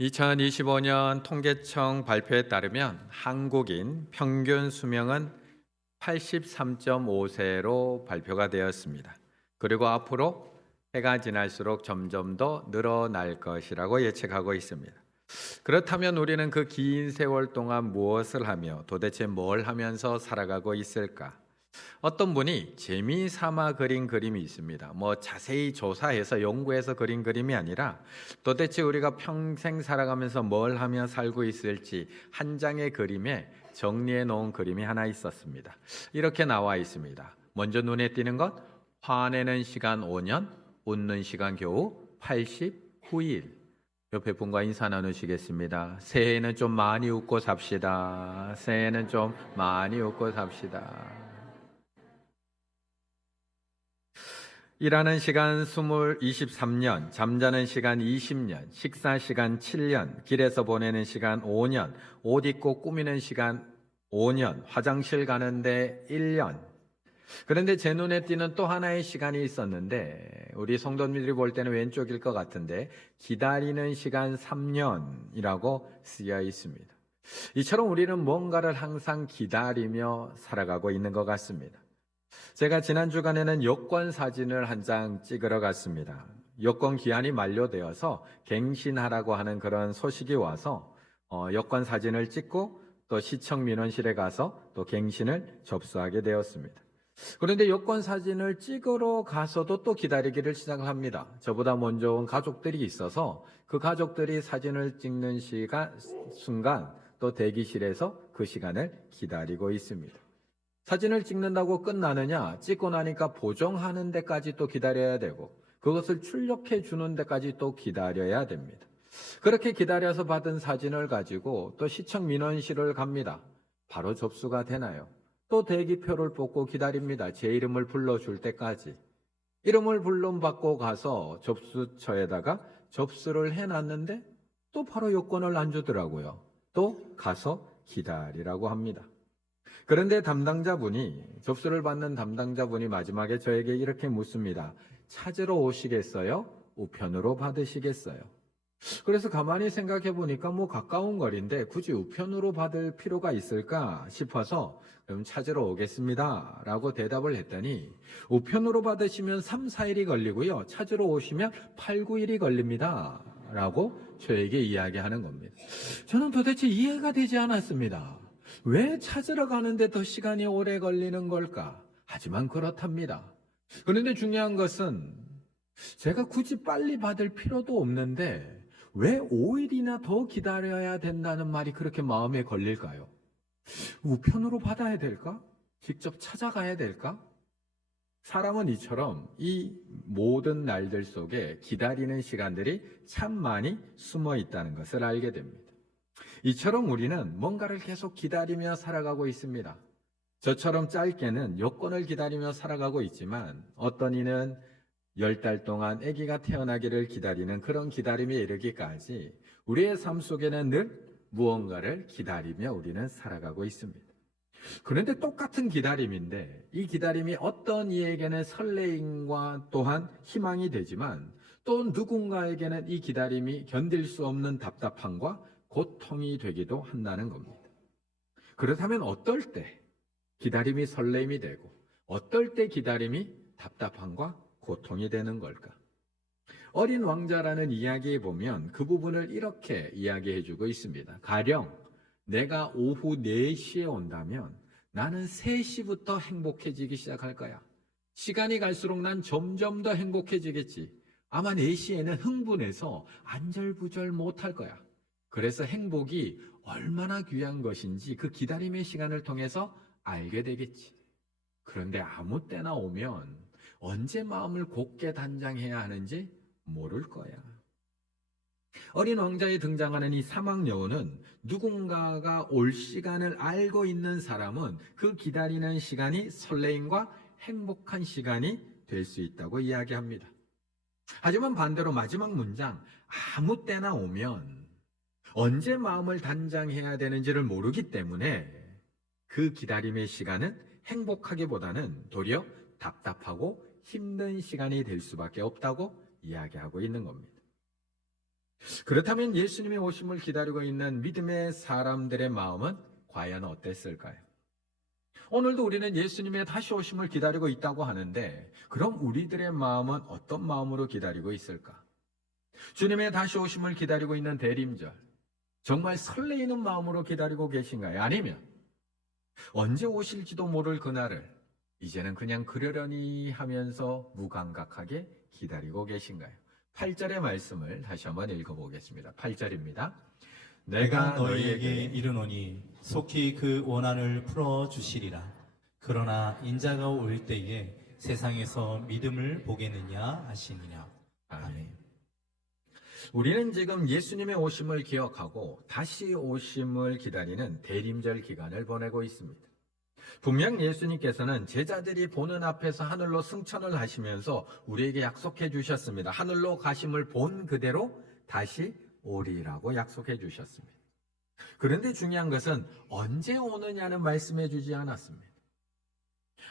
2025년 통계청 발표에 따르면 한국인 평균 수명은 83.5세로 발표가 되었습니다. 그리고 앞으로 해가 지날수록 점점 더 늘어날 것이라고 예측하고 있습니다. 그렇다면 우리는 그 긴 세월 동안 무엇을 하며 도대체 뭘 하면서 살아가고 있을까? 어떤 분이 재미삼아 그린 그림이 있습니다. 자세히 조사해서 연구해서 그린 그림이 아니라 도대체 우리가 평생 살아가면서 뭘 하며 살고 있을지 한 장의 그림에 정리해 놓은 그림이 하나 있었습니다. 이렇게 나와 있습니다. 먼저 눈에 띄는 것, 화내는 시간 5년, 웃는 시간 겨우 89일. 옆에 분과 인사 나누시겠습니다. 새해에는 좀 많이 웃고 삽시다. 새해에는 좀 많이 웃고 삽시다. 일하는 시간 23년, 잠자는 시간 20년, 식사 시간 7년, 길에서 보내는 시간 5년, 옷 입고 꾸미는 시간 5년, 화장실 가는데 1년. 그런데 제 눈에 띄는 또 하나의 시간이 있었는데 우리 성도님들이 볼 때는 왼쪽일 것 같은데 기다리는 시간 3년이라고 쓰여 있습니다. 이처럼 우리는 뭔가를 항상 기다리며 살아가고 있는 것 같습니다. 제가 지난 주간에는 여권 사진을 한 장 찍으러 갔습니다. 여권 기한이 만료되어서 갱신하라고 하는 그런 소식이 와서 여권 사진을 찍고 또 시청 민원실에 가서 또 갱신을 접수하게 되었습니다. 그런데 여권 사진을 찍으러 가서도 또 기다리기를 시작을 합니다. 저보다 먼저 온 가족들이 있어서 그 가족들이 사진을 찍는 순간 또 대기실에서 그 시간을 기다리고 있습니다. 사진을 찍는다고 끝나느냐? 찍고 나니까 보정하는 데까지 또 기다려야 되고 그것을 출력해 주는 데까지 또 기다려야 됩니다. 그렇게 기다려서 받은 사진을 가지고 또 시청 민원실을 갑니다. 바로 접수가 되나요? 또 대기표를 뽑고 기다립니다. 제 이름을 불러줄 때까지. 이름을 불러받고 가서 접수처에다가 접수를 해놨는데 또 바로 여권을 안 주더라고요. 또 가서 기다리라고 합니다. 그런데 접수를 받는 담당자분이 마지막에 저에게 이렇게 묻습니다. 찾으러 오시겠어요? 우편으로 받으시겠어요? 그래서 가만히 생각해 보니까 가까운 거리인데 굳이 우편으로 받을 필요가 있을까 싶어서 그럼 찾으러 오겠습니다 라고 대답을 했더니 우편으로 받으시면 3, 4일이 걸리고요. 찾으러 오시면 8, 9일이 걸립니다 라고 저에게 이야기하는 겁니다. 저는 도대체 이해가 되지 않았습니다. 왜 찾으러 가는데 더 시간이 오래 걸리는 걸까? 하지만 그렇답니다. 그런데 중요한 것은 제가 굳이 빨리 받을 필요도 없는데 왜 5일이나 더 기다려야 된다는 말이 그렇게 마음에 걸릴까요? 우편으로 받아야 될까? 직접 찾아가야 될까? 사람은 이처럼 이 모든 날들 속에 기다리는 시간들이 참 많이 숨어 있다는 것을 알게 됩니다. 이처럼 우리는 뭔가를 계속 기다리며 살아가고 있습니다. 저처럼 짧게는 여권을 기다리며 살아가고 있지만 어떤 이는 10달 동안 아기가 태어나기를 기다리는 그런 기다림에 이르기까지 우리의 삶 속에는 늘 무언가를 기다리며 우리는 살아가고 있습니다. 그런데 똑같은 기다림인데 이 기다림이 어떤 이에게는 설레임과 또한 희망이 되지만 또 누군가에게는 이 기다림이 견딜 수 없는 답답함과 고통이 되기도 한다는 겁니다. 그렇다면 어떨 때 기다림이 설렘이 되고 어떨 때 기다림이 답답함과 고통이 되는 걸까? 어린 왕자라는 이야기에 보면 그 부분을 이렇게 이야기해 주고 있습니다. 가령 내가 오후 4시에 온다면 나는 3시부터 행복해지기 시작할 거야. 시간이 갈수록 난 점점 더 행복해지겠지. 아마 4시에는 흥분해서 안절부절 못할 거야. 그래서 행복이 얼마나 귀한 것인지 그 기다림의 시간을 통해서 알게 되겠지. 그런데 아무 때나 오면 언제 마음을 곧게 단장해야 하는지 모를 거야. 어린 왕자에 등장하는 이 사막 여우는 누군가가 올 시간을 알고 있는 사람은 그 기다리는 시간이 설레임과 행복한 시간이 될 수 있다고 이야기합니다. 하지만 반대로 마지막 문장, 아무 때나 오면 언제 마음을 단장해야 되는지를 모르기 때문에 그 기다림의 시간은 행복하기보다는 도리어 답답하고 힘든 시간이 될 수밖에 없다고 이야기하고 있는 겁니다. 그렇다면 예수님의 오심을 기다리고 있는 믿음의 사람들의 마음은 과연 어땠을까요? 오늘도 우리는 예수님의 다시 오심을 기다리고 있다고 하는데, 그럼 우리들의 마음은 어떤 마음으로 기다리고 있을까? 주님의 다시 오심을 기다리고 있는 대림절, 정말 설레이는 마음으로 기다리고 계신가요? 아니면 언제 오실지도 모를 그날을 이제는 그냥 그러려니 하면서 무감각하게 기다리고 계신가요? 8절의 말씀을 다시 한번 읽어보겠습니다. 8절입니다. 내가 너희에게 이르노니 속히 그 원한을 풀어 주시리라. 그러나 인자가 올 때에 세상에서 믿음을 보겠느냐 하시니라. 아멘. 우리는 지금 예수님의 오심을 기억하고 다시 오심을 기다리는 대림절 기간을 보내고 있습니다. 분명 예수님께서는 제자들이 보는 앞에서 하늘로 승천을 하시면서 우리에게 약속해 주셨습니다. 하늘로 가심을 본 그대로 다시 오리라고 약속해 주셨습니다. 그런데 중요한 것은 언제 오느냐는 말씀해 주지 않았습니다.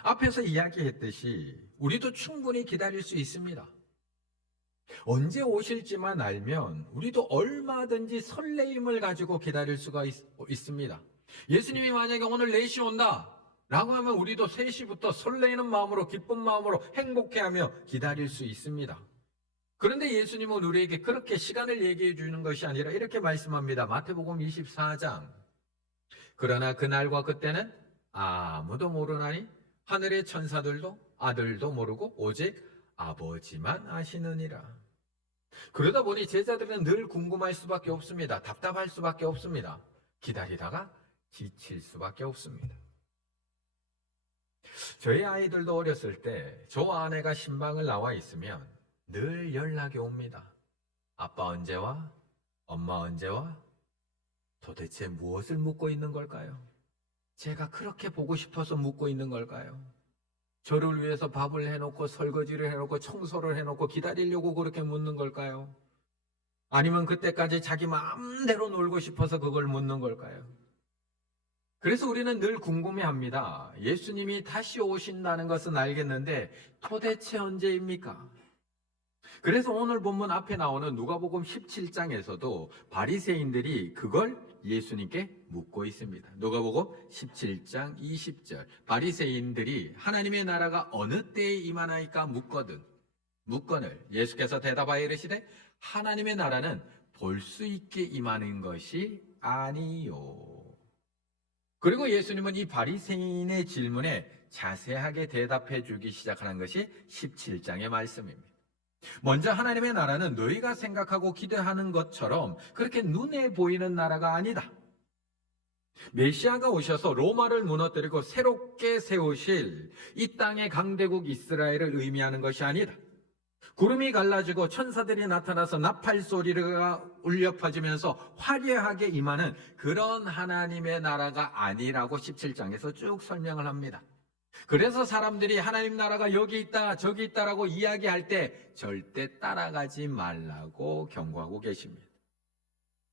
앞에서 이야기했듯이 우리도 충분히 기다릴 수 있습니다. 언제 오실지만 알면 우리도 얼마든지 설레임을 가지고 기다릴 수가 있습니다. 예수님이 만약에 오늘 4시 온다 라고 하면 우리도 3시부터 설레이는 마음으로 기쁜 마음으로 행복해하며 기다릴 수 있습니다. 그런데 예수님은 우리에게 그렇게 시간을 얘기해 주는 것이 아니라 이렇게 말씀합니다. 마태복음 24장. 그러나 그날과 그때는 아무도 모르나니 하늘의 천사들도 아들도 모르고 오직 아버지만 아시느니라. 그러다 보니 제자들은 늘 궁금할 수밖에 없습니다. 답답할 수밖에 없습니다. 기다리다가 지칠 수밖에 없습니다. 저희 아이들도 어렸을 때 저 아내가 신방을 나와 있으면 늘 연락이 옵니다. 아빠 언제 와? 엄마 언제 와? 도대체 무엇을 묻고 있는 걸까요? 제가 그렇게 보고 싶어서 묻고 있는 걸까요? 저를 위해서 밥을 해놓고 설거지를 해놓고 청소를 해놓고 기다리려고 그렇게 묻는 걸까요? 아니면 그때까지 자기 마음대로 놀고 싶어서 그걸 묻는 걸까요? 그래서 우리는 늘 궁금해합니다. 예수님이 다시 오신다는 것은 알겠는데 도대체 언제입니까? 그래서 오늘 본문 앞에 나오는 누가복음 17장에서도 바리새인들이 그걸 예수님께 묻고 있습니다. 누가복음 17장 20절. 바리새인들이 하나님의 나라가 어느 때에 임하나이까 묻거늘 예수께서 대답하여 이르시되 하나님의 나라는 볼 수 있게 임하는 것이 아니요. 그리고 예수님은 이 바리새인의 질문에 자세하게 대답해 주기 시작하는 것이 17장의 말씀입니다. 먼저 하나님의 나라는 너희가 생각하고 기대하는 것처럼 그렇게 눈에 보이는 나라가 아니다. 메시아가 오셔서 로마를 무너뜨리고 새롭게 세우실 이 땅의 강대국 이스라엘을 의미하는 것이 아니다. 구름이 갈라지고 천사들이 나타나서 나팔 소리가 울려 퍼지면서 화려하게 임하는 그런 하나님의 나라가 아니라고 17장에서 쭉 설명을 합니다. 그래서 사람들이 하나님 나라가 여기 있다 저기 있다라고 이야기할 때 절대 따라가지 말라고 경고하고 계십니다.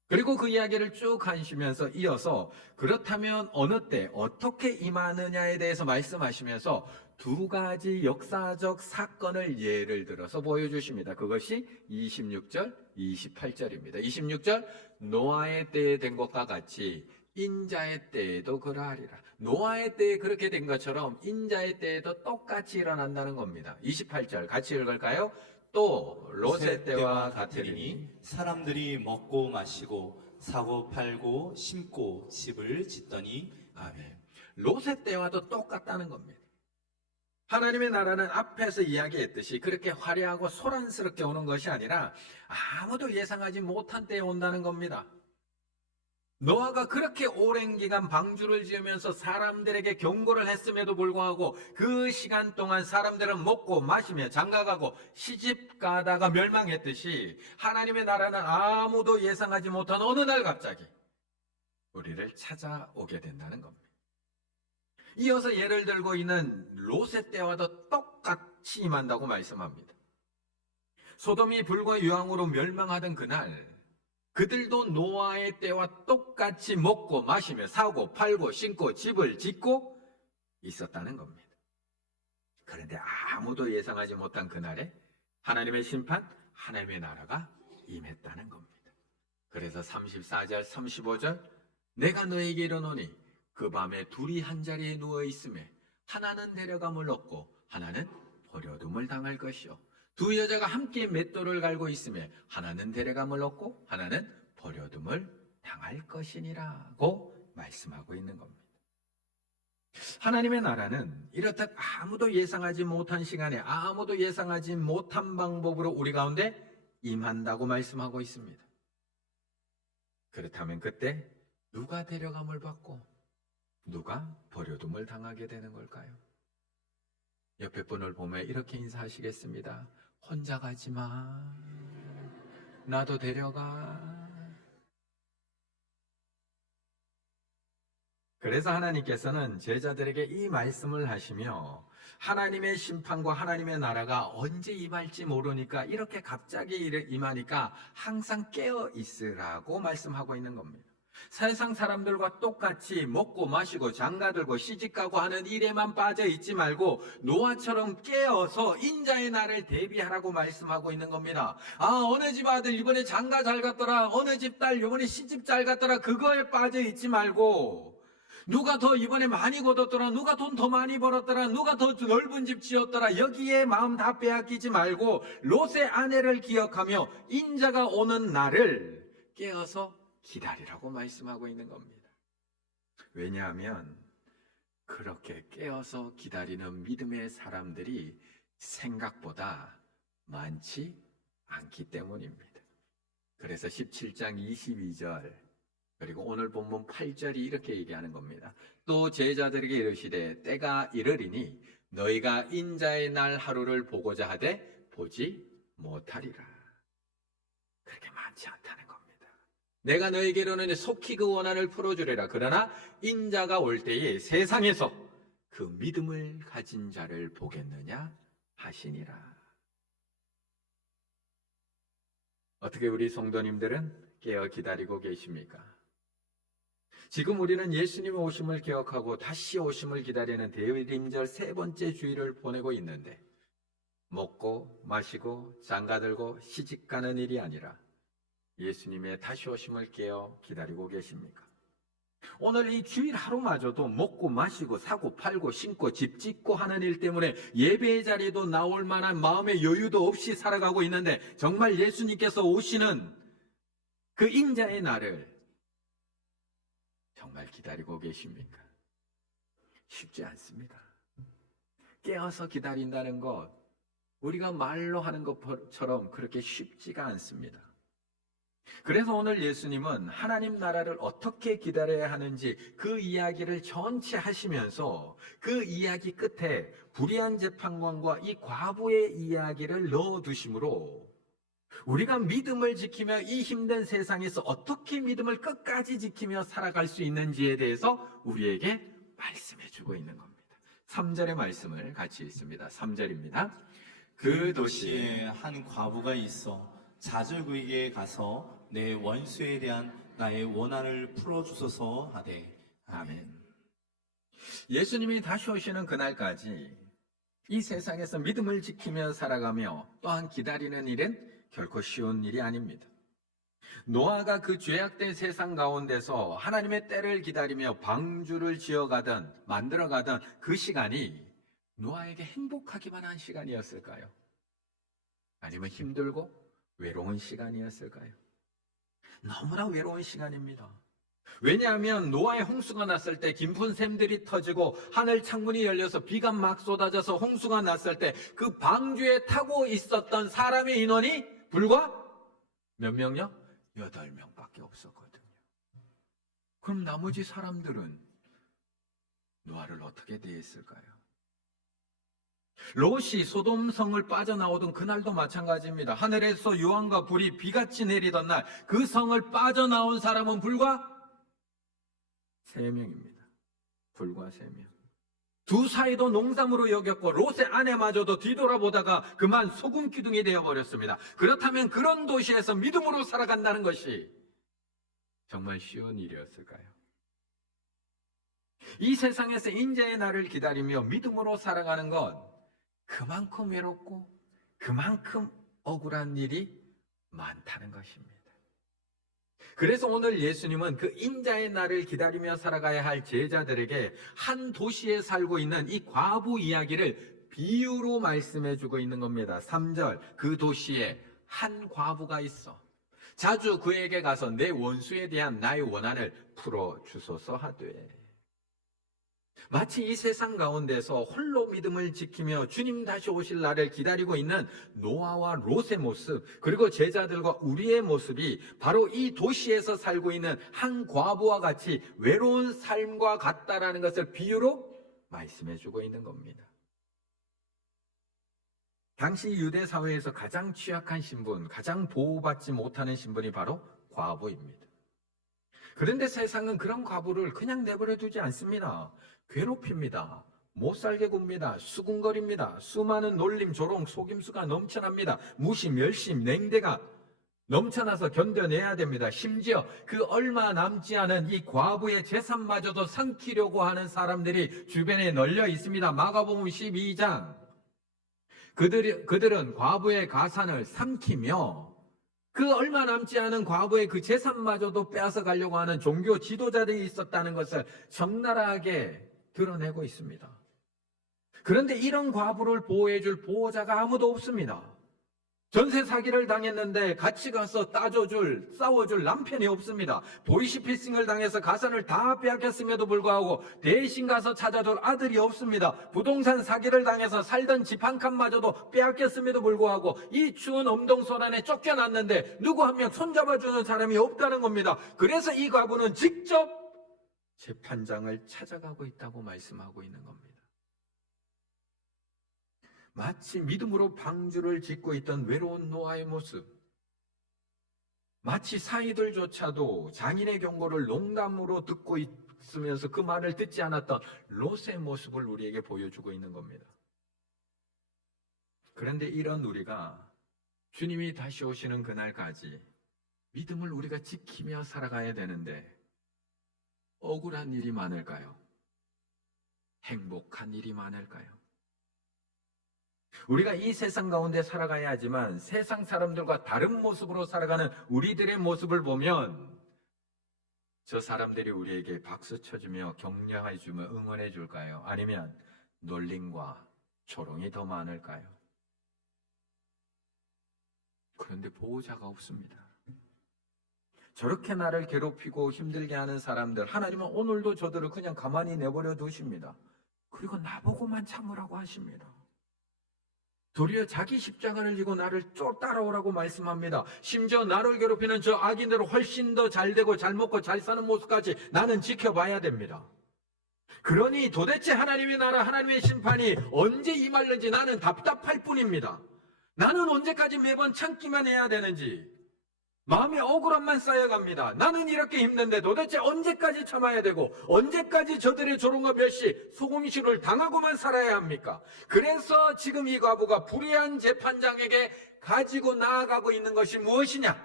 그리고 그 이야기를 쭉 하시면서 이어서 그렇다면 어느 때 어떻게 임하느냐에 대해서 말씀하시면서 2가지 역사적 사건을 예를 들어서 보여주십니다. 그것이 26절, 28절입니다. 26절, 노아의 때에 된 것과 같이 인자의 때에도 그러하리라. 노아의 때에 그렇게 된 것처럼 인자의 때에도 똑같이 일어난다는 겁니다. 28절 같이 읽을까요? 또 롯의 때와 같으리니 사람들이 먹고 마시고 사고 팔고 심고 집을 짓더니 아멘. 롯의 때와도 똑같다는 겁니다. 하나님의 나라는 앞에서 이야기했듯이 그렇게 화려하고 소란스럽게 오는 것이 아니라 아무도 예상하지 못한 때에 온다는 겁니다. 노아가 그렇게 오랜 기간 방주를 지으면서 사람들에게 경고를 했음에도 불구하고 그 시간 동안 사람들은 먹고 마시며 장가가고 시집 가다가 멸망했듯이 하나님의 나라는 아무도 예상하지 못한 어느 날 갑자기 우리를 찾아오게 된다는 겁니다. 이어서 예를 들고 있는 롯의 때와도 똑같이 임한다고 말씀합니다. 소돔이 불과 유황으로 멸망하던 그날 그들도 노아의 때와 똑같이 먹고 마시며 사고 팔고 신고 집을 짓고 있었다는 겁니다. 그런데 아무도 예상하지 못한 그날에 하나님의 심판, 하나님의 나라가 임했다는 겁니다. 그래서 34절, 35절 내가 너에게 이르노니 그 밤에 둘이 한 자리에 누워 있음에 하나는 데려감을 얻고 하나는 버려둠을 당할 것이요 두 여자가 함께 맷돌을 갈고 있음에 하나는 데려감을 얻고 하나는 버려둠을 당할 것이니라고 말씀하고 있는 겁니다. 하나님의 나라는 이렇듯 아무도 예상하지 못한 시간에 아무도 예상하지 못한 방법으로 우리 가운데 임한다고 말씀하고 있습니다. 그렇다면 그때 누가 데려감을 받고 누가 버려둠을 당하게 되는 걸까요? 옆에 분을 보며 이렇게 인사하시겠습니다. 혼자 가지 마. 나도 데려가. 그래서 하나님께서는 제자들에게 이 말씀을 하시며 하나님의 심판과 하나님의 나라가 언제 임할지 모르니까 이렇게 갑자기 임하니까 항상 깨어 있으라고 말씀하고 있는 겁니다. 세상 사람들과 똑같이 먹고 마시고 장가들고 시집가고 하는 일에만 빠져 있지 말고 노아처럼 깨어서 인자의 날을 대비하라고 말씀하고 있는 겁니다. 어느 집 아들 이번에 장가 잘 갔더라, 어느 집 딸 이번에 시집 잘 갔더라, 그거에 빠져 있지 말고 누가 더 이번에 많이 거뒀더라, 누가 돈 더 많이 벌었더라, 누가 더 넓은 집 지었더라, 여기에 마음 다 빼앗기지 말고 롯의 아내를 기억하며 인자가 오는 날을 깨어서 기다리라고 말씀하고 있는 겁니다. 왜냐하면 그렇게 깨어서 기다리는 믿음의 사람들이 생각보다 많지 않기 때문입니다. 그래서 17장 22절 그리고 오늘 본문 8절이 이렇게 얘기하는 겁니다. 또 제자들에게 이르시되 때가 이르리니 너희가 인자의 날 하루를 보고자 하되 보지 못하리라. 그렇게 많지 않다는 겁니다. 내가 너에게 이르노니 속히 그 원한을 풀어주리라. 그러나 인자가 올 때에 세상에서 그 믿음을 가진 자를 보겠느냐 하시니라. 어떻게 우리 성도님들은 깨어 기다리고 계십니까? 지금 우리는 예수님의 오심을 기억하고 다시 오심을 기다리는 대림절 세 번째 주일을 보내고 있는데 먹고 마시고 장가들고 시집가는 일이 아니라 예수님의 다시 오심을 깨어 기다리고 계십니까? 오늘 이 주일 하루마저도 먹고 마시고 사고 팔고 신고 집 짓고 하는 일 때문에 예배의 자리에도 나올 만한 마음의 여유도 없이 살아가고 있는데 정말 예수님께서 오시는 그 인자의 날을 정말 기다리고 계십니까? 쉽지 않습니다. 깨어서 기다린다는 것, 우리가 말로 하는 것처럼 그렇게 쉽지가 않습니다. 그래서 오늘 예수님은 하나님 나라를 어떻게 기다려야 하는지 그 이야기를 전체 하시면서 그 이야기 끝에 불의한 재판관과 이 과부의 이야기를 넣어두심으로 우리가 믿음을 지키며 이 힘든 세상에서 어떻게 믿음을 끝까지 지키며 살아갈 수 있는지에 대해서 우리에게 말씀해주고 있는 겁니다. 3절의 말씀을 같이 읽습니다. 3절입니다. 그 도시에 한 과부가 있어 자주 그에게 가서 내 원수에 대한 나의 원한을 풀어주소서 하되. 아멘. 예수님이 다시 오시는 그날까지 이 세상에서 믿음을 지키며 살아가며 또한 기다리는 일은 결코 쉬운 일이 아닙니다. 노아가 그 죄악된 세상 가운데서 하나님의 때를 기다리며 방주를 지어가던 만들어가던 그 시간이 노아에게 행복하기만 한 시간이었을까요? 아니면 힘들고 외로운 시간이었을까요? 너무나 외로운 시간입니다. 왜냐하면 노아의 홍수가 났을 때 깊은 샘들이 터지고 하늘 창문이 열려서 비가 막 쏟아져서 홍수가 났을 때 그 방주에 타고 있었던 사람의 인원이 불과 몇 명요? 8명밖에 없었거든요. 그럼 나머지 사람들은 노아를 어떻게 대했을까요? 롯이 소돔성을 빠져나오던 그날도 마찬가지입니다. 하늘에서 유황과 불이 비같이 내리던 날 그 성을 빠져나온 사람은 불과 3명입니다. 불과 3명. 두 사이도 농담으로 여겼고 롯의 아내마저도 뒤돌아보다가 그만 소금 기둥이 되어버렸습니다. 그렇다면 그런 도시에서 믿음으로 살아간다는 것이 정말 쉬운 일이었을까요? 이 세상에서 인자의 날을 기다리며 믿음으로 살아가는 건 그만큼 외롭고 그만큼 억울한 일이 많다는 것입니다. 그래서 오늘 예수님은 그 인자의 날을 기다리며 살아가야 할 제자들에게 한 도시에 살고 있는 이 과부 이야기를 비유로 말씀해 주고 있는 겁니다. 3절, 그 도시에 한 과부가 있어. 자주 그에게 가서 내 원수에 대한 나의 원한을 풀어주소서 하되. 마치 이 세상 가운데서 홀로 믿음을 지키며 주님 다시 오실 날을 기다리고 있는 노아와 롯의 모습, 그리고 제자들과 우리의 모습이 바로 이 도시에서 살고 있는 한 과부와 같이 외로운 삶과 같다라는 것을 비유로 말씀해 주고 있는 겁니다. 당시 유대 사회에서 가장 취약한 신분, 가장 보호받지 못하는 신분이 바로 과부입니다. 그런데 세상은 그런 과부를 그냥 내버려 두지 않습니다. 괴롭힙니다. 못 살게 굽니다. 수군거립니다. 수많은 놀림, 조롱, 속임수가 넘쳐납니다. 무시, 멸심, 냉대가 넘쳐나서 견뎌내야 됩니다. 심지어 그 얼마 남지 않은 이 과부의 재산마저도 삼키려고 하는 사람들이 주변에 널려 있습니다. 마가복음 12장. 그들은 과부의 가산을 삼키며 그 얼마 남지 않은 과부의 그 재산마저도 빼앗아 가려고 하는 종교 지도자들이 있었다는 것을 적나라하게 드러내고 있습니다. 그런데 이런 과부를 보호해줄 보호자가 아무도 없습니다. 전세 사기를 당했는데 같이 가서 싸워줄 남편이 없습니다. 보이시피싱을 당해서 가산을 다 빼앗겼음에도 불구하고 대신 가서 찾아줄 아들이 없습니다. 부동산 사기를 당해서 살던 집 한 칸마저도 빼앗겼음에도 불구하고 이 추운 엄동소란에 쫓겨났는데 누구 한 명 손잡아주는 사람이 없다는 겁니다. 그래서 이 과부는 직접 재판장을 찾아가고 있다고 말씀하고 있는 겁니다. 마치 믿음으로 방주를 짓고 있던 외로운 노아의 모습, 마치 사이들조차도 장인의 경고를 농담으로 듣고 있으면서 그 말을 듣지 않았던 롯의 모습을 우리에게 보여주고 있는 겁니다. 그런데 이런 우리가 주님이 다시 오시는 그날까지 믿음을 우리가 지키며 살아가야 되는데 억울한 일이 많을까요? 행복한 일이 많을까요? 우리가 이 세상 가운데 살아가야 하지만 세상 사람들과 다른 모습으로 살아가는 우리들의 모습을 보면 저 사람들이 우리에게 박수 쳐주며 격려해주며 응원해 줄까요? 아니면 놀림과 조롱이 더 많을까요? 그런데 보호자가 없습니다. 저렇게 나를 괴롭히고 힘들게 하는 사람들, 하나님은 오늘도 저들을 그냥 가만히 내버려 두십니다. 그리고 나보고만 참으라고 하십니다. 도리어 자기 십자가를 지고 나를 따라오라고 말씀합니다. 심지어 나를 괴롭히는 저 악인들을 훨씬 더 잘되고 잘 먹고 잘 사는 모습까지 나는 지켜봐야 됩니다. 그러니 도대체 하나님의 나라, 하나님의 심판이 언제 임할는지 나는 답답할 뿐입니다. 나는 언제까지 매번 참기만 해야 되는지 마음에 억울함만 쌓여갑니다. 나는 이렇게 힘든데 도대체 언제까지 참아야 되고 언제까지 저들의 조롱과 멸시, 속임수를 당하고만 살아야 합니까? 그래서 지금 이 과부가 불의한 재판장에게 가지고 나아가고 있는 것이 무엇이냐?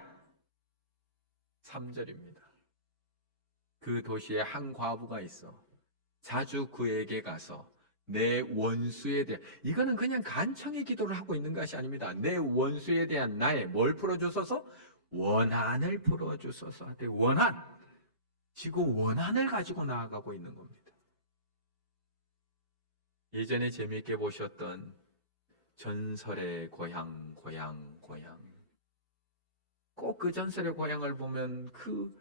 3절입니다. 그 도시에 한 과부가 있어. 자주 그에게 가서 내 원수에 대한, 이거는 그냥 간청의 기도를 하고 있는 것이 아닙니다. 내 원수에 대한 나의 뭘 풀어주소서? 원한을 풀어주소서. 원한, 지금 원한을 가지고 나아가고 있는 겁니다. 예전에 재미있게 보셨던 전설의 고향. 꼭 그 전설의 고향을 보면 그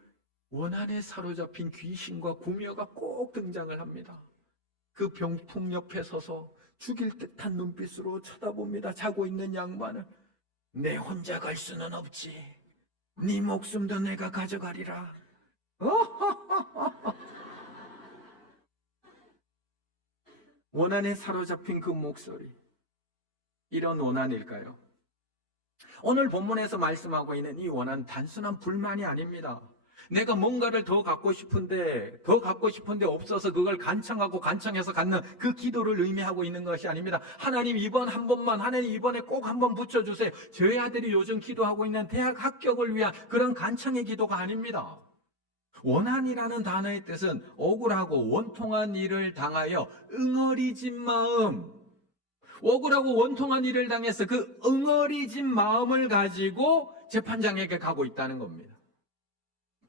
원한에 사로잡힌 귀신과 구미호가 꼭 등장을 합니다. 그 병풍 옆에 서서 죽일 듯한 눈빛으로 쳐다봅니다. 자고 있는 양반을. 내 혼자 갈 수는 없지. 네 목숨도 내가 가져가리라. 원한에 사로잡힌 그 목소리, 이런 원한일까요? 오늘 본문에서 말씀하고 있는 이 원한, 단순한 불만이 아닙니다. 내가 뭔가를 더 갖고 싶은데 없어서 그걸 간청해서 갖는 그 기도를 의미하고 있는 것이 아닙니다. 하나님 이번에 꼭 한번 붙여주세요. 저희 아들이 요즘 기도하고 있는 대학 합격을 위한 그런 간청의 기도가 아닙니다. 원한이라는 단어의 뜻은 억울하고 원통한 일을 당하여 응어리진 마음, 억울하고 원통한 일을 당해서 그 응어리진 마음을 가지고 재판장에게 가고 있다는 겁니다.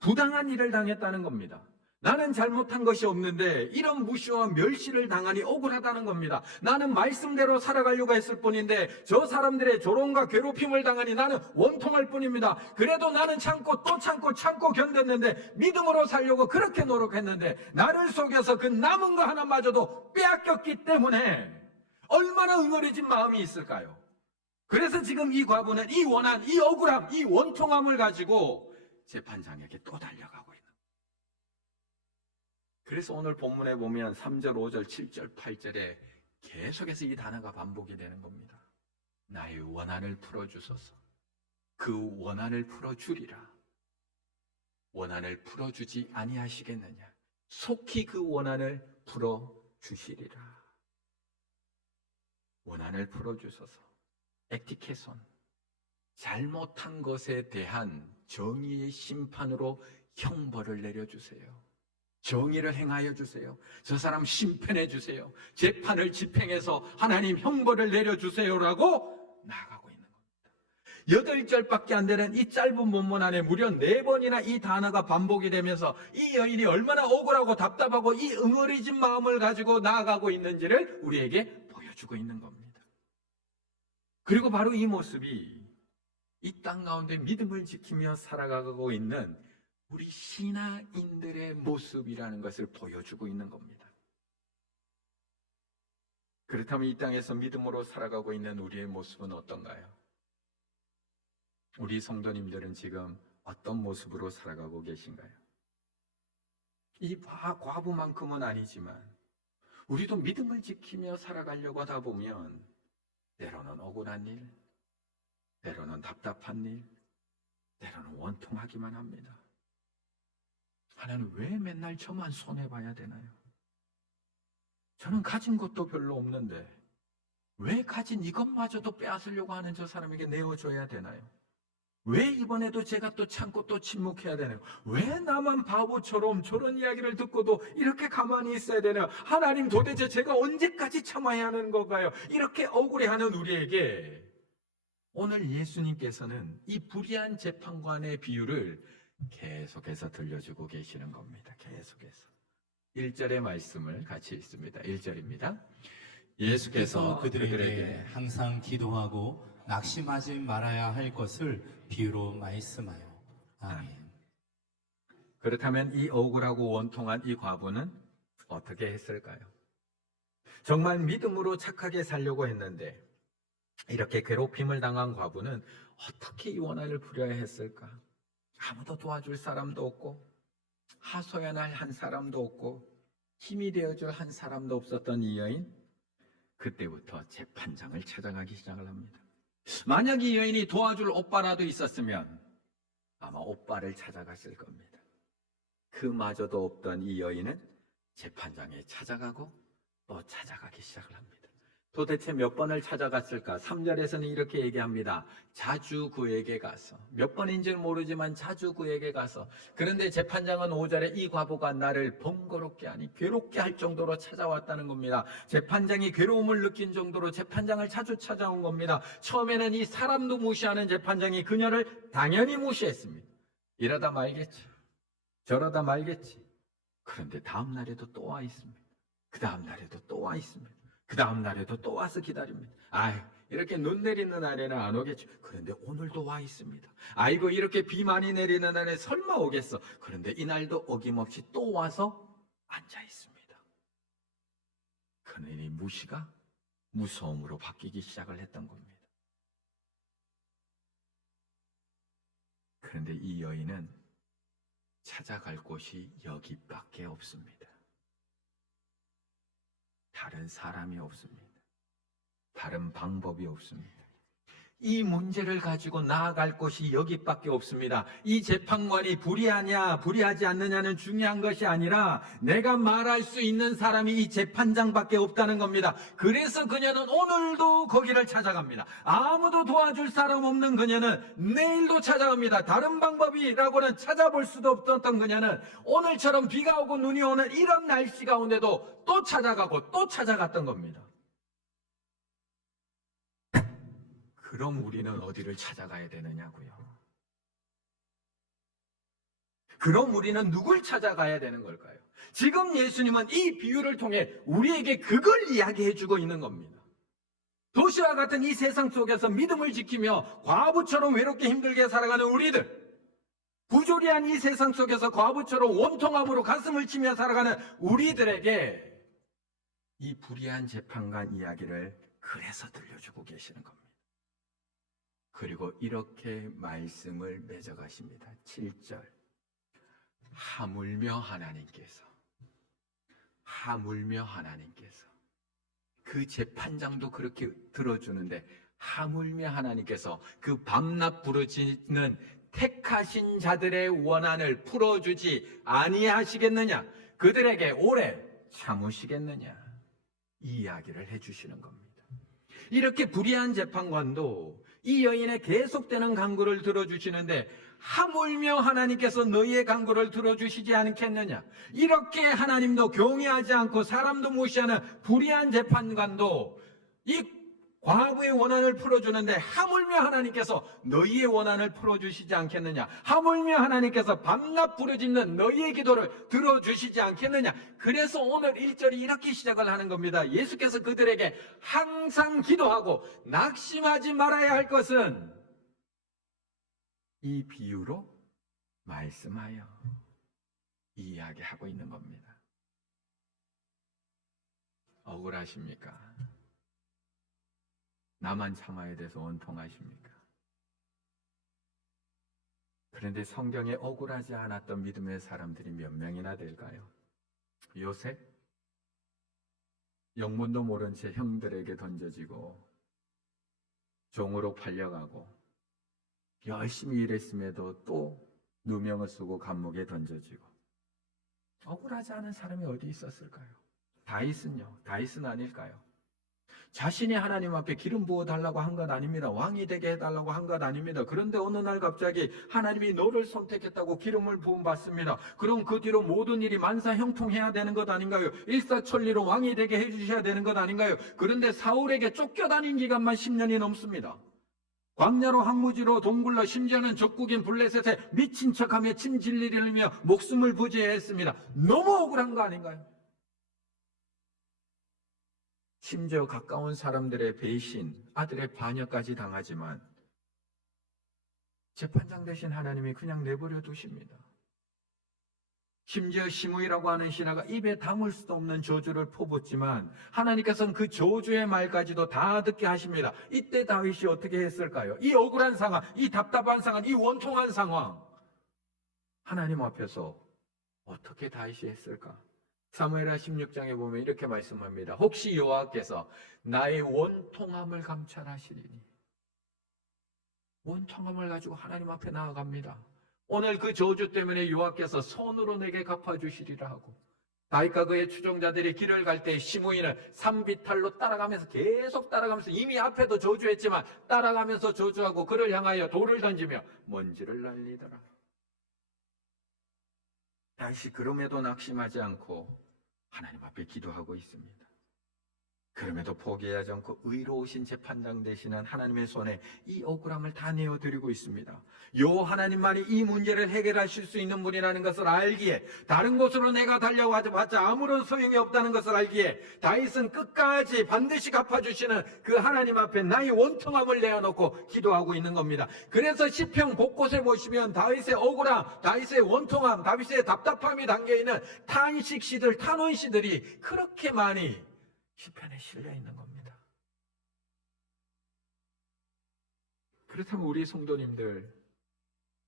부당한 일을 당했다는 겁니다. 나는 잘못한 것이 없는데 이런 무시와 멸시를 당하니 억울하다는 겁니다. 나는 말씀대로 살아가려고 했을 뿐인데 저 사람들의 조롱과 괴롭힘을 당하니 나는 원통할 뿐입니다. 그래도 나는 참고 또 참고 견뎠는데 믿음으로 살려고 그렇게 노력했는데 나를 속여서 그 남은 거 하나마저도 빼앗겼기 때문에 얼마나 응어리진 마음이 있을까요? 그래서 지금 이 과부는 이 원한, 이 억울함, 이 원통함을 가지고 재판장에게 또 달려가고 있는 거예요. 그래서 오늘 본문에 보면 3절, 5절, 7절, 8절에 계속해서 이 단어가 반복이 되는 겁니다. 나의 원한을 풀어주소서. 그 원한을 풀어주리라. 원한을 풀어주지 아니하시겠느냐. 속히 그 원한을 풀어주시리라. 원한을 풀어주소서. 에티케손. 잘못한 것에 대한 정의의 심판으로 형벌을 내려주세요. 정의를 행하여 주세요. 저 사람 심판해 주세요. 재판을 집행해서 하나님 형벌을 내려주세요라고 나아가고 있는 겁니다. 8절밖에 안 되는 이 짧은 본문 안에 무려 4번이나 이 단어가 반복이 되면서 이 여인이 얼마나 억울하고 답답하고 이 응어리진 마음을 가지고 나아가고 있는지를 우리에게 보여주고 있는 겁니다. 그리고 바로 이 모습이 이 땅 가운데 믿음을 지키며 살아가고 있는 우리 신앙인들의 모습이라는 것을 보여주고 있는 겁니다. 그렇다면 이 땅에서 믿음으로 살아가고 있는 우리의 모습은 어떤가요? 우리 성도님들은 지금 어떤 모습으로 살아가고 계신가요? 이 과부만큼은 아니지만 우리도 믿음을 지키며 살아가려고 하다 보면 때로는 억울한 일, 때로는 답답한 일, 때로는 원통하기만 합니다. 하나님 왜 맨날 저만 손해봐야 되나요? 저는 가진 것도 별로 없는데 왜 가진 이것마저도 빼앗으려고 하는 저 사람에게 내어줘야 되나요? 왜 이번에도 제가 또 참고 또 침묵해야 되나요? 왜 나만 바보처럼 저런 이야기를 듣고도 이렇게 가만히 있어야 되나요? 하나님 도대체 제가 언제까지 참아야 하는 건가요? 이렇게 억울해하는 우리에게 오늘 예수님께서는 이 불의한 재판관의 비유를 계속해서 들려주고 계시는 겁니다. 계속해서 1절의 말씀을 같이 읽습니다. 1절입니다. 예수께서 그들에게 항상 기도하고 낙심하지 말아야 할 것을 비유로 말씀하여. 아멘. 그렇다면 이 억울하고 원통한 이 과부는 어떻게 했을까요? 정말 믿음으로 착하게 살려고 했는데 이렇게 괴롭힘을 당한 과부는 어떻게 이 원한을 풀어야 했을까? 아무도 도와줄 사람도 없고 하소연할 한 사람도 없고 힘이 되어줄 한 사람도 없었던 이 여인, 그때부터 재판장을 찾아가기 시작을 합니다. 만약 이 여인이 도와줄 오빠라도 있었으면 아마 오빠를 찾아갔을 겁니다. 그마저도 없던 이 여인은 재판장에 찾아가고 또 찾아가기 시작을 합니다. 도대체 몇 번을 찾아갔을까? 3절에서는 이렇게 얘기합니다. 자주 그에게 가서. 몇 번인지는 모르지만 자주 그에게 가서. 그런데 재판장은 5절에 이 과부가 나를 번거롭게 하니 괴롭게 할 정도로 찾아왔다는 겁니다. 재판장이 괴로움을 느낀 정도로 재판장을 자주 찾아온 겁니다. 처음에는 이 사람도 무시하는 재판장이 그녀를 당연히 무시했습니다. 이러다 말겠지. 저러다 말겠지. 그런데 다음 날에도 또 와 있습니다. 그 다음 날에도 또 와 있습니다. 그 다음 날에도 또 와서 기다립니다. 이렇게 눈 내리는 날에는 안 오겠죠. 그런데 오늘도 와 있습니다. 아이고, 이렇게 비 많이 내리는 날에 설마 오겠어. 그런데 이날도 어김없이 또 와서 앉아 있습니다. 그는 이 무시가 무서움으로 바뀌기 시작을 했던 겁니다. 그런데 이 여인은 찾아갈 곳이 여기밖에 없습니다. 다른 사람이 없습니다. 다른 방법이 없습니다. 이 문제를 가지고 나아갈 곳이 여기밖에 없습니다. 이 재판관이 불의하냐 불의하지 않느냐는 중요한 것이 아니라 내가 말할 수 있는 사람이 이 재판장밖에 없다는 겁니다. 그래서 그녀는 오늘도 거기를 찾아갑니다. 아무도 도와줄 사람 없는 그녀는 내일도 찾아갑니다. 다른 방법이라고는 찾아볼 수도 없었던 그녀는 오늘처럼 비가 오고 눈이 오는 이런 날씨 가운데도 또 찾아가고 또 찾아갔던 겁니다. 그럼 우리는 어디를 찾아가야 되느냐고요. 그럼 우리는 누굴 찾아가야 되는 걸까요? 지금 예수님은 이 비유를 통해 우리에게 그걸 이야기해 주고 있는 겁니다. 도시와 같은 이 세상 속에서 믿음을 지키며 과부처럼 외롭게 힘들게 살아가는 우리들, 부조리한 이 세상 속에서 과부처럼 원통함으로 가슴을 치며 살아가는 우리들에게 이 불의한 재판관 이야기를 그래서 들려주고 계시는 겁니다. 그리고 이렇게 말씀을 맺어가십니다. 7절. 하물며 하나님께서 그 재판장도 그렇게 들어주는데 하물며 하나님께서 그 밤낮 부르짖는 택하신 자들의 원한을 풀어주지 아니하시겠느냐? 그들에게 오래 참으시겠느냐? 이 이야기를 해주시는 겁니다. 이렇게 불의한 재판관도 이 여인의 계속되는 간구를 들어주시는데 하물며 하나님께서 너희의 간구를 들어주시지 않겠느냐? 이렇게 하나님도 경외하지 않고 사람도 무시하는 불의한 재판관도 이 과부의 원한을 풀어주는데 하물며 하나님께서 너희의 원한을 풀어주시지 않겠느냐? 하물며 하나님께서 밤낮 부르짖는 너희의 기도를 들어주시지 않겠느냐? 그래서 오늘 1절이 이렇게 시작을 하는 겁니다. 예수께서 그들에게 항상 기도하고 낙심하지 말아야 할 것은 이 비유로 말씀하여 이야기하고 있는 겁니다. 억울하십니까? 나만 참아야 돼서 원통하십니까? 그런데 성경에 억울하지 않았던 믿음의 사람들이 몇 명이나 될까요? 요셉? 영문도 모른 채 형들에게 던져지고 종으로 팔려가고 열심히 일했음에도 또 누명을 쓰고 감옥에 던져지고 억울하지 않은 사람이 어디 있었을까요? 다윗은요? 다윗은 아닐까요? 자신이 하나님 앞에 기름 부어달라고 한 것 아닙니다. 왕이 되게 해달라고 한 것 아닙니다. 그런데 어느 날 갑자기 하나님이 너를 선택했다고 기름을 부음받습니다. 그럼 그 뒤로 모든 일이 만사형통해야 되는 것 아닌가요? 일사천리로 왕이 되게 해주셔야 되는 것 아닌가요? 그런데 사울에게 쫓겨다닌 기간만 10년이 넘습니다. 광야로 항무지로 동굴로 심지어는 적국인 블레셋에 미친 척하며 침진리를 흘리며 목숨을 부지했습니다. 너무 억울한 거 아닌가요? 심지어 가까운 사람들의 배신, 아들의 반역까지 당하지만 재판장 대신 하나님이 그냥 내버려 두십니다. 심지어 시므이라고 하는 신하가 입에 담을 수도 없는 저주를 퍼붓지만 하나님께서는 그 저주의 말까지도 다 듣게 하십니다. 이때 다윗이 어떻게 했을까요? 이 억울한 상황, 이 답답한 상황, 이 원통한 상황, 하나님 앞에서 어떻게 다윗이 했을까? 사무엘하 16장에 보면 이렇게 말씀합니다. 혹시 여호와께서 나의 원통함을 감찰하시리니, 원통함을 가지고 하나님 앞에 나아갑니다. 오늘 그 저주 때문에 여호와께서 손으로 내게 갚아주시리라 하고, 다윗과 그의 추종자들이 길을 갈 때 시므이는 산비탈로 따라가면서 계속 따라가면서 이미 앞에도 저주했지만 따라가면서 저주하고 그를 향하여 돌을 던지며 먼지를 날리더라. 다윗이 그럼에도 낙심하지 않고 하나님 앞에 기도하고 있습니다. 그럼에도 포기하지 않고 의로우신 재판장 되시는 하나님의 손에 이 억울함을 다 내어드리고 있습니다. 요 하나님만이 이 문제를 해결하실 수 있는 분이라는 것을 알기에, 다른 곳으로 내가 달려와봤자 아무런 소용이 없다는 것을 알기에 다윗은 끝까지 반드시 갚아주시는 그 하나님 앞에 나의 원통함을 내어놓고 기도하고 있는 겁니다. 그래서 시편 곳곳에 보시면 다윗의 억울함, 다윗의 원통함, 다윗의 답답함이 담겨있는 탄식시들, 탄원시들이 그렇게 많이 시편에 실려 있는 겁니다. 그렇다면 우리 성도님들,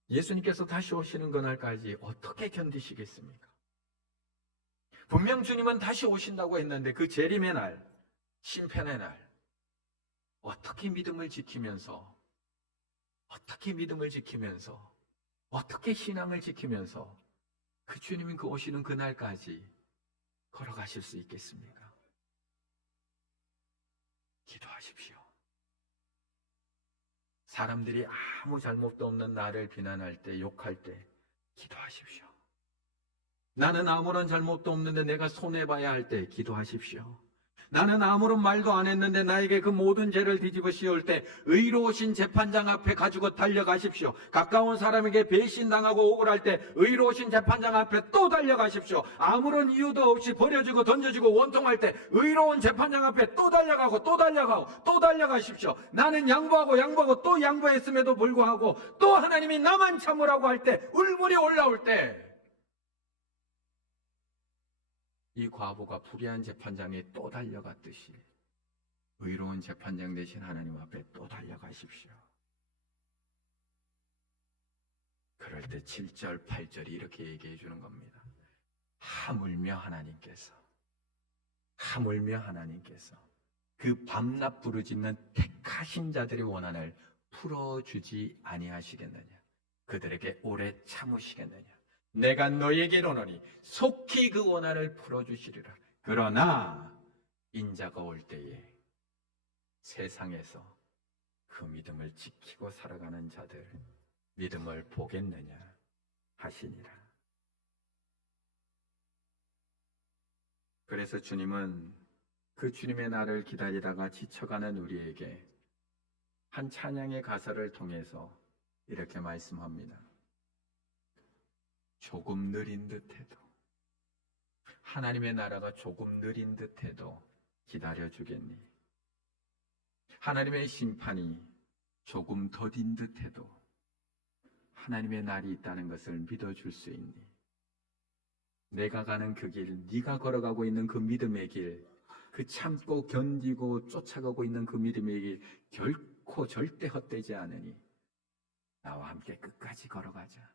예수님께서 다시 오시는 그날까지 어떻게 견디시겠습니까? 분명 주님은 다시 오신다고 했는데 그 재림의 날, 심판의 날, 어떻게 믿음을 지키면서, 어떻게 신앙을 지키면서 그 주님이 그 오시는 그날까지 걸어가실 수 있겠습니까? 기도하십시오. 사람들이 아무 잘못도 없는 나를 비난할 때, 욕할 때 기도하십시오. 나는 아무런 잘못도 없는데 내가 손해봐야 할 때 기도하십시오. 나는 아무런 말도 안 했는데 나에게 그 모든 죄를 뒤집어 씌울 때 의로우신 재판장 앞에 가지고 달려가십시오. 가까운 사람에게 배신당하고 억울할 때 의로우신 재판장 앞에 또 달려가십시오. 아무런 이유도 없이 버려지고 던져지고 원통할 때 의로운 재판장 앞에 또 달려가고 또 달려가고 또 달려가십시오. 나는 양보하고 또 양보했음에도 불구하고 또 하나님이 나만 참으라고 할 때, 울분이 올라올 때, 이 과부가 불의한 재판장에 또 달려갔듯이 의로운 재판장 되신 하나님 앞에 또 달려가십시오. 그럴 때 7절, 8절이 이렇게 얘기해 주는 겁니다. 하물며 하나님께서 그 밤낮 부르짖는 택하신 자들의 원한을 풀어주지 아니하시겠느냐? 그들에게 오래 참으시겠느냐? 내가 너에게 이르노니 속히 그 원한을 풀어주시리라. 그러나 인자가 올 때에 세상에서 그 믿음을 지키고 살아가는 자들 믿음을 보겠느냐 하시니라. 그래서 주님은 그 주님의 날을 기다리다가 지쳐가는 우리에게 한 찬양의 가사를 통해서 이렇게 말씀합니다. 조금 느린 듯해도, 하나님의 나라가 조금 느린 듯해도 기다려주겠니? 하나님의 심판이 조금 더딘 듯해도 하나님의 날이 있다는 것을 믿어줄 수 있니? 내가 가는 그 길, 네가 걸어가고 있는 그 믿음의 길, 그 참고 견디고 쫓아가고 있는 그 믿음의 길 결코 절대 헛되지 않으니 나와 함께 끝까지 걸어가자.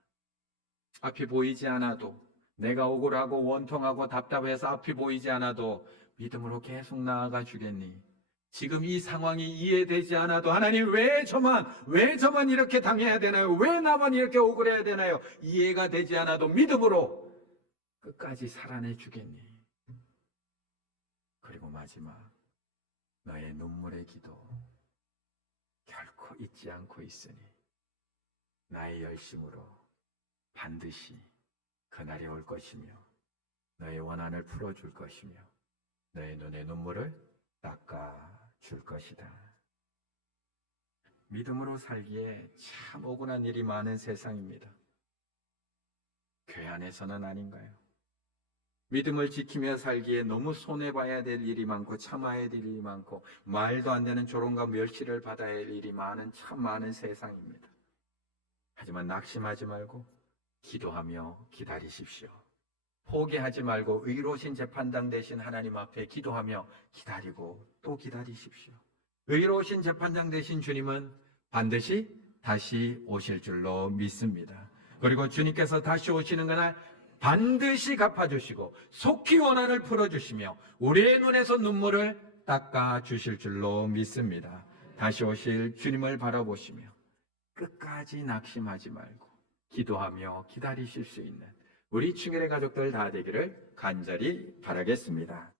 앞이 보이지 않아도, 내가 억울하고 원통하고 답답해서 앞이 보이지 않아도 믿음으로 계속 나아가 주겠니? 지금 이 상황이 이해되지 않아도 하나님 왜 저만 이렇게 당해야 되나요? 왜 나만 이렇게 억울해야 되나요? 이해가 되지 않아도 믿음으로 끝까지 살아내 주겠니? 그리고 마지막, 너의 눈물의 기도 결코 잊지 않고 있으니 나의 열심으로 반드시 그날이 올 것이며 너의 원한을 풀어줄 것이며 너의 눈의 눈물을 닦아줄 것이다. 믿음으로 살기에 참 억울한 일이 많은 세상입니다. 교회 안에서는 아닌가요? 믿음을 지키며 살기에 너무 손해봐야 될 일이 많고 참아야 될 일이 많고 말도 안 되는 조롱과 멸시를 받아야 할 일이 참 많은 세상입니다. 하지만 낙심하지 말고 기도하며 기다리십시오. 포기하지 말고 의로우신 재판장 되신 하나님 앞에 기도하며 기다리고 또 기다리십시오. 의로우신 재판장 되신 주님은 반드시 다시 오실 줄로 믿습니다. 그리고 주님께서 다시 오시는 그날 반드시 갚아주시고 속히 원한을 풀어주시며 우리의 눈에서 눈물을 닦아주실 줄로 믿습니다. 다시 오실 주님을 바라보시며 끝까지 낙심하지 말고 기도하며 기다리실 수 있는 우리 충혈의 가족들 다 되기를 간절히 바라겠습니다.